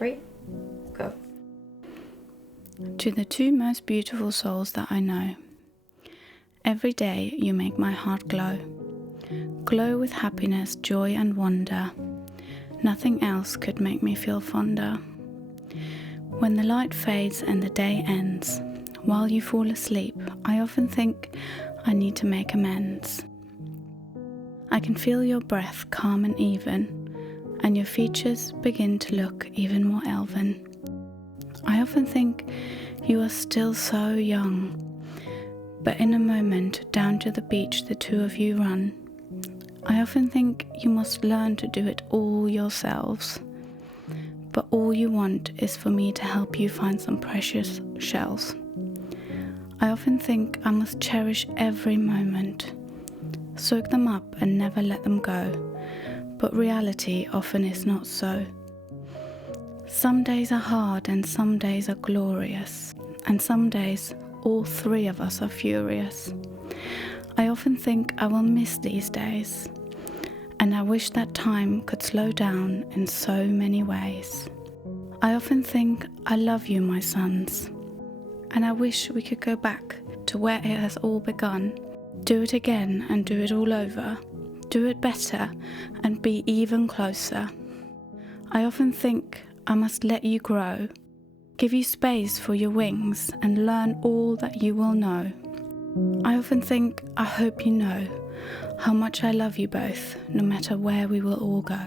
3, go. To the two most beautiful souls that I know, every day you make my heart glow. Glow with happiness, joy and wonder. Nothing else could make me feel fonder. When the light fades and the day ends, while you fall asleep, I often think I need to make amends. I can feel your breath calm and even, and your features begin to look even more elven. I often think you are still so young, but in a moment down to the beach the two of you run. I often think you must learn to do it all yourselves, but all you want is for me to help you find some precious shells. I often think I must cherish every moment, soak them up and never let them go, but reality often is not so. Some days are hard and some days are glorious, and some days all three of us are furious. I often think I will miss these days, and I wish that time could slow down in so many ways. I often think I love you, my sons, and I wish we could go back to where it has all begun. Do it again and do it all over. Do it better and be even closer. I often think I must let you grow, give you space for your wings and learn all that you will know. I often think I hope you know how much I love you both, no matter where we will all go.